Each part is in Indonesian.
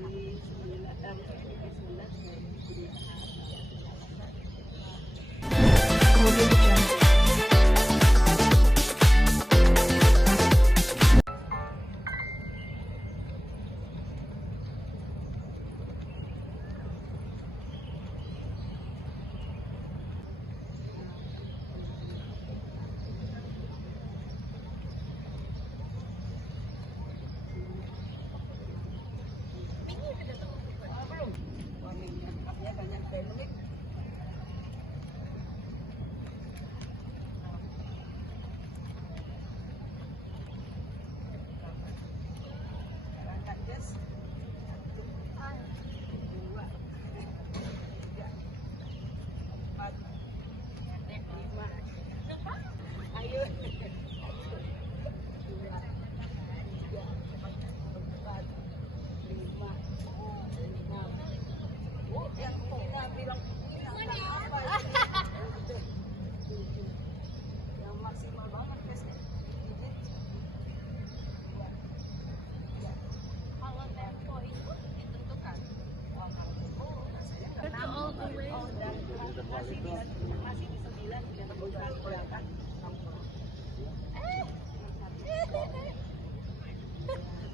Masih di 9 udah berangkat.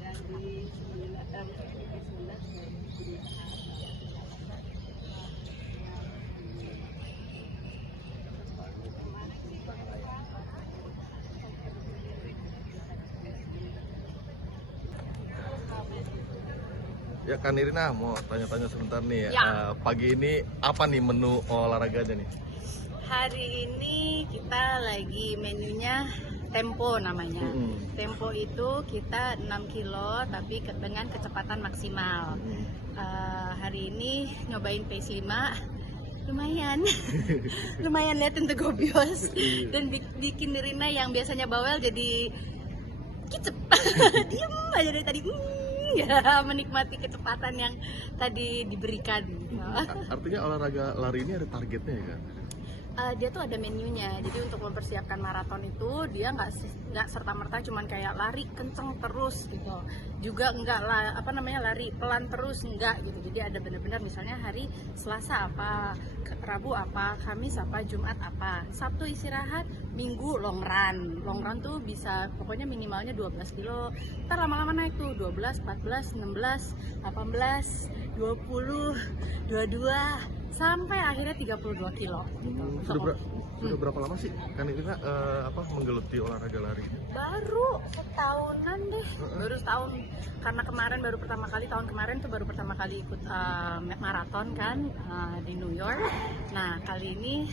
Dan di 11 Ya Kak Nirina, mau tanya-tanya sebentar nih. Ya. Pagi ini apa nih menu olahraganya nih? Hari ini kita lagi menunya Tempo namanya. Tempo itu kita 6 kilo tapi dengan kecepatan maksimal. Hari ini nyobain pace 5, lumayan. Lumayan lihat untuk gobios. Dan bikin Nirina yang biasanya bawel jadi kicep. Diem aja dari tadi. Ya, menikmati kecepatan yang tadi diberikan. Artinya olahraga lari ini ada targetnya ya Kak? Dia tuh ada menunya, jadi untuk mempersiapkan maraton itu dia nggak serta-merta cuman kayak lari kenceng terus gitu, juga nggak lari pelan terus, nggak gitu. Jadi ada benar-benar misalnya hari Selasa apa, Rabu apa, Kamis apa, Jumat apa, Sabtu istirahat, Minggu long run tuh bisa pokoknya minimalnya 12 kilo, ntar lama-lama naik tuh 12, 14, 16, 18, 20, 22 sampai akhirnya 32 kilo. Sudah berapa lama sih kan ini menggeluti olahraga lari ini? Baru setahunan deh, baru setahun. Karena kemarin tahun kemarin tuh baru pertama kali ikut maraton kan di New York. Nah kali ini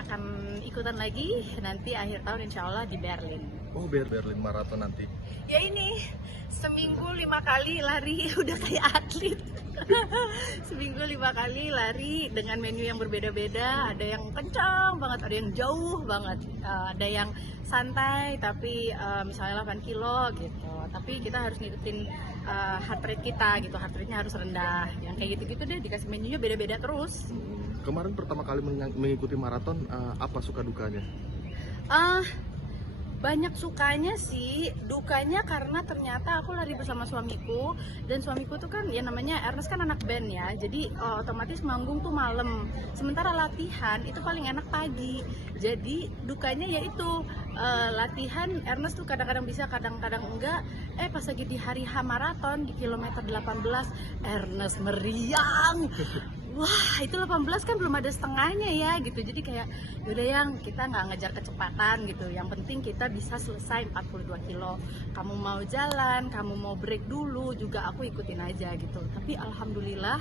akan ikutan lagi nanti akhir tahun insya Allah di Berlin. Oh, Berlin maraton nanti. Ya ini seminggu 5 kali lari udah kayak atlet. Seminggu 5 kali lari dengan menu yang berbeda-beda, ada yang kencang banget, ada yang jauh banget, ada yang santai tapi misalnya 8 kilo gitu, tapi kita harus ngikutin heart rate kita gitu, heart rate-nya harus rendah, yang kayak gitu-gitu deh, dikasih menunya beda-beda terus. Kemarin pertama kali mengikuti maraton, apa suka dukanya? Banyak sukanya sih, dukanya karena ternyata aku lari bersama suamiku, dan suamiku tuh kan ya namanya Ernest kan anak band ya, jadi otomatis manggung tuh malam, sementara latihan itu paling enak pagi. Jadi dukanya yaitu latihan Ernest tuh kadang-kadang bisa, kadang-kadang enggak. Pas lagi di hari H maraton di kilometer 18 Ernest meriang. Wah itu 18 kan belum ada setengahnya ya gitu, jadi kayak yaudah yang kita nggak ngejar kecepatan gitu, yang penting kita bisa selesai 42 kilo. Kamu mau jalan, kamu mau break dulu juga aku ikutin aja gitu. Tapi alhamdulillah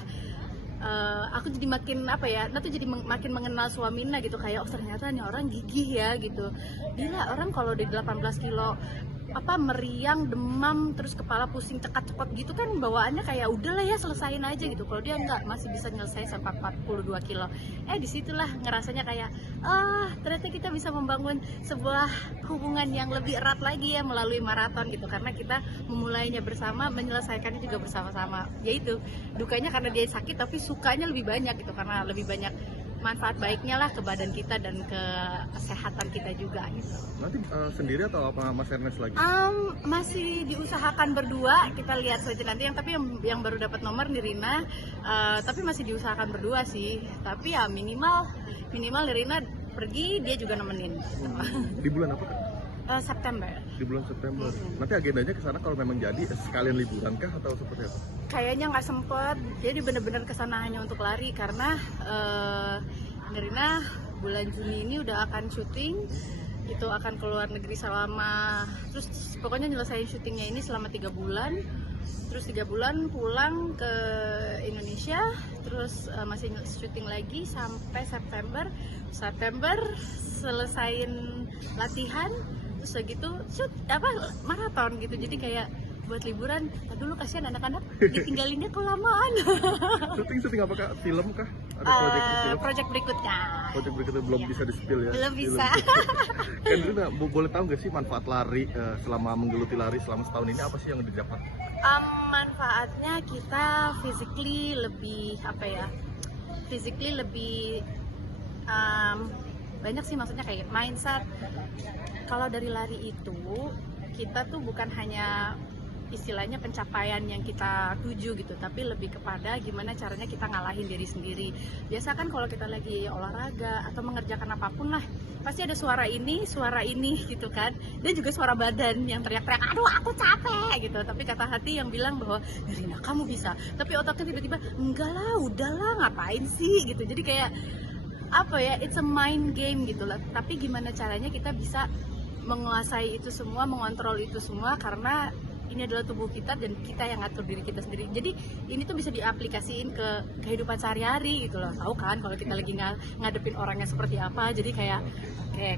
aku jadi makin jadi makin mengenal suamina gitu, kayak oh ternyata nih orang gigih ya gitu. Gila, orang kalau di 18 kilo meriang, demam, terus kepala pusing, cekat-cepot gitu kan bawaannya kayak udahlah ya selesain aja gitu. Kalau dia enggak, masih bisa nyelesain sampai 42 kilo. Disitulah ngerasanya kayak ternyata kita bisa membangun sebuah hubungan yang lebih erat lagi ya melalui maraton gitu, karena kita memulainya bersama, menyelesaikannya juga bersama-sama. Yaitu dukanya karena dia sakit, tapi sukanya lebih banyak gitu, karena lebih banyak manfaat baiknya lah ke badan kita dan ke kesehatan kita juga gitu. Nanti sendiri atau apa Mas Ernest lagi? Masih diusahakan berdua, kita lihat saja nanti. Tapi yang baru dapat nomor Nirina, tapi masih diusahakan berdua sih. Tapi ya minimal Nirina pergi, dia juga nemenin. Di bulan apa Kak? September. Di bulan September. Nanti agendanya ke sana kalau memang jadi sekalian liburan kah atau seperti apa? Kayaknya nggak sempet, jadi bener-bener kesana hanya untuk lari karena Nirina bulan Juni ini udah akan syuting, itu akan keluar negeri selama, terus pokoknya nyelesain syutingnya ini selama 3 bulan, terus 3 bulan pulang ke Indonesia, terus masih syuting lagi sampai September selesain latihan, terus segitu maraton gitu. Jadi kayak buat liburan, dulu kasihan anak-anak ditinggalinnya kelamaan. Syuting apa Kak? Film kah? Ada Project berikutnya. Project berikutnya belum bisa di-spill ya? Belum bisa. Kan Rina, boleh tahu nggak sih manfaat lari selama menggeluti lari selama setahun ini apa sih yang didapat? Manfaatnya kita physically lebih banyak sih, maksudnya kayak mindset. Kalau dari lari itu kita tuh bukan hanya istilahnya pencapaian yang kita tuju gitu, tapi lebih kepada gimana caranya kita ngalahin diri sendiri. Biasa kan kalau kita lagi olahraga atau mengerjakan apapun lah, pasti ada suara ini gitu kan, dan juga suara badan yang teriak-teriak, aduh aku capek gitu, tapi kata hati yang bilang bahwa Nirina kamu bisa, tapi otaknya tiba-tiba enggak lah, udahlah ngapain sih gitu. Jadi kayak it's a mind game gitu lah. Tapi gimana caranya kita bisa menguasai itu semua, mengontrol itu semua, karena ini adalah tubuh kita dan kita yang ngatur diri kita sendiri. Jadi ini tuh bisa diaplikasiin ke kehidupan sehari-hari gitu loh. Tahu kan kalau kita lagi ngadepin orangnya seperti apa. Jadi kayak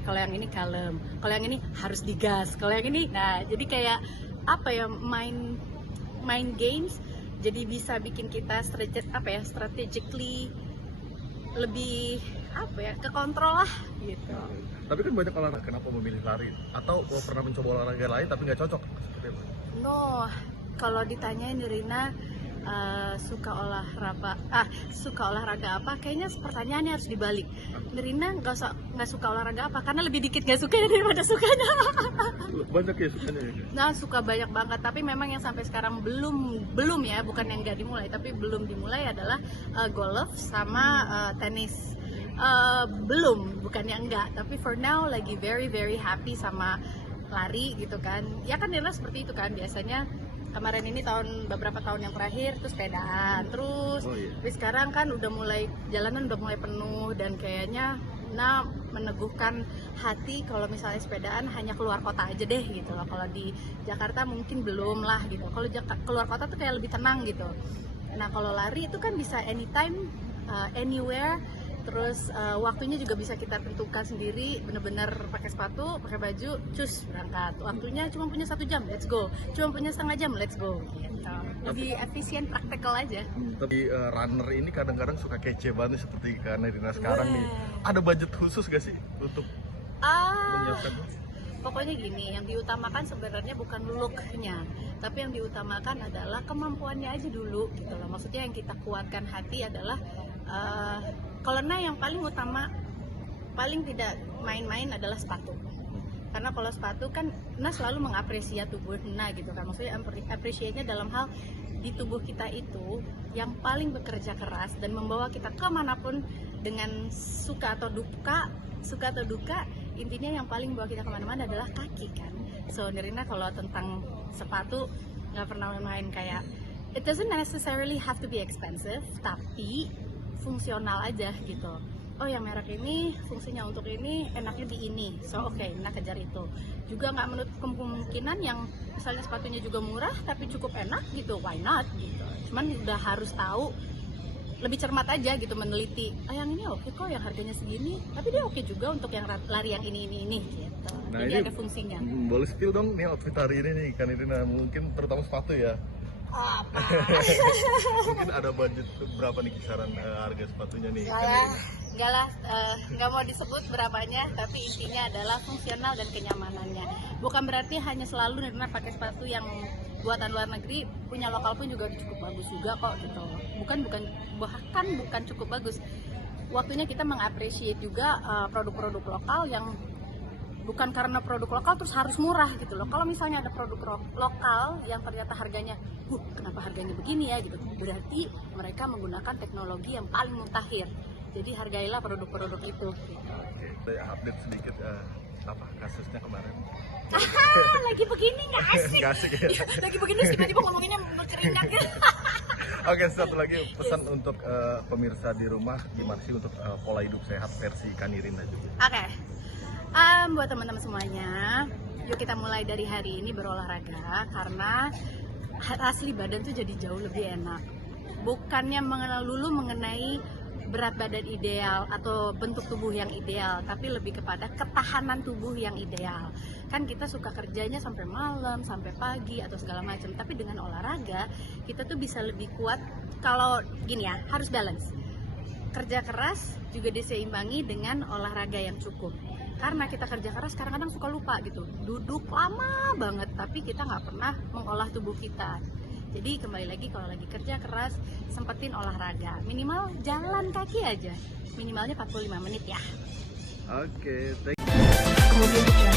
kalau yang ini kalem, kalau yang ini harus digas, kalau yang ini, nah jadi kayak main games. Jadi bisa bikin kita strategically lebih kekontrol lah gitu. Tapi kan banyak olahraga, kenapa memilih lari? Atau pernah mencoba olahraga lain tapi nggak cocok? Seperti apa? No, kalau ditanyain Nirina suka olahraga apa? Kayaknya pertanyaannya harus dibalik. Nirina nggak suka olahraga apa? Karena lebih dikit nggak suka daripada sukanya. Banyak ya sukanya ya? Nah, suka banyak banget. Tapi memang yang sampai sekarang belum ya, bukan yang nggak dimulai, tapi belum dimulai adalah golf sama tenis. Bukannya enggak, tapi for now lagi very very happy sama lari gitu kan. Ya kan Nirina seperti itu kan, biasanya kemarin ini beberapa tahun yang terakhir tuh sepedaan terus. Tapi sekarang kan jalanan udah mulai penuh, dan kayaknya meneguhkan hati kalau misalnya sepedaan hanya keluar kota aja deh gitu loh. Kalau di Jakarta mungkin belum lah gitu. Kalau keluar kota tuh kayak lebih tenang gitu. Nah kalau lari itu kan bisa anytime, anywhere. Terus waktunya juga bisa kita tentukan sendiri, bener-bener pakai sepatu, pakai baju, cus berangkat. Waktunya cuma punya 1 jam, let's go. Cuma punya setengah jam, let's go. Gitu. Lebih efisien, praktikal aja. Tapi runner ini kadang-kadang suka kece banget seperti Nirina sekarang nih. Ada budget khusus gak sih untuk menyiapkan? Pokoknya gini, yang diutamakan sebenarnya bukan look-nya, tapi yang diutamakan adalah kemampuannya aja dulu gitu loh. Maksudnya yang kita kuatkan hati adalah kalau yang paling utama, paling tidak main-main adalah sepatu. Karena kalau sepatu kan selalu mengapresiasi tubuh gitu kan. Maksudnya apresiasinya dalam hal di tubuh kita itu yang paling bekerja keras dan membawa kita kemanapun dengan suka atau duka, intinya yang paling bawa kita kemana-mana adalah kaki kan. So Nirina kalau tentang sepatu nggak pernah main kayak, it doesn't necessarily have to be expensive, tapi fungsional aja gitu. Oh yang merek ini fungsinya untuk ini, enaknya di ini, so oke, kejar itu. Juga nggak menutup kemungkinan yang misalnya sepatunya juga murah tapi cukup enak gitu, why not gitu. Cuman udah harus tahu, lebih cermat aja gitu, meneliti. Yang ini oke kok, yang harganya segini, tapi dia oke juga untuk yang lari yang ini gitu. Nah, jadi ada fungsinya. Boleh spill dong nih outfit hari ini nih kan Nirina, mungkin terutama sepatu ya. Apa? Mungkin ada budget berapa nih kisaran harga sepatunya nih? Nggak mau disebut berapanya, tapi intinya adalah fungsional dan kenyamanannya. Bukan berarti hanya selalu Nirina pakai sepatu yang buatan luar negeri, punya lokal pun juga cukup bagus juga kok gitu. Bukan cukup bagus. waktunya kita mengapresiasi juga produk-produk lokal yang bukan karena produk lokal terus harus murah gitu loh. Kalau misalnya ada produk lokal yang ternyata harganya, kenapa harganya begini ya gitu, berarti mereka menggunakan teknologi yang paling mutakhir. Jadi hargailah produk-produk itu. Oke, update sedikit apa kasusnya kemarin? Lagi begini nggak asik. Nggak asik ya? Lagi begini tiba-tiba ngomonginnya berkeringat ya. Oke, satu lagi pesan untuk pemirsa di rumah, gimana sih untuk pola hidup sehat versi Kanirina juga? Oke. Buat teman-teman semuanya, yuk kita mulai dari hari ini berolahraga karena asli badan tuh jadi jauh lebih enak. Bukannya dulu mengenai berat badan ideal atau bentuk tubuh yang ideal, tapi lebih kepada ketahanan tubuh yang ideal. Kan kita suka kerjanya sampai malam, sampai pagi atau segala macam, tapi dengan olahraga kita tuh bisa lebih kuat. Kalau gini ya, harus balance. Kerja keras juga diseimbangi dengan olahraga yang cukup. Karena kita kerja keras kadang-kadang suka lupa gitu, duduk lama banget tapi kita nggak pernah mengolah tubuh kita. Jadi kembali lagi, kalau lagi kerja keras sempetin olahraga, minimal jalan kaki aja, minimalnya 45 menit ya. Oke, thank you.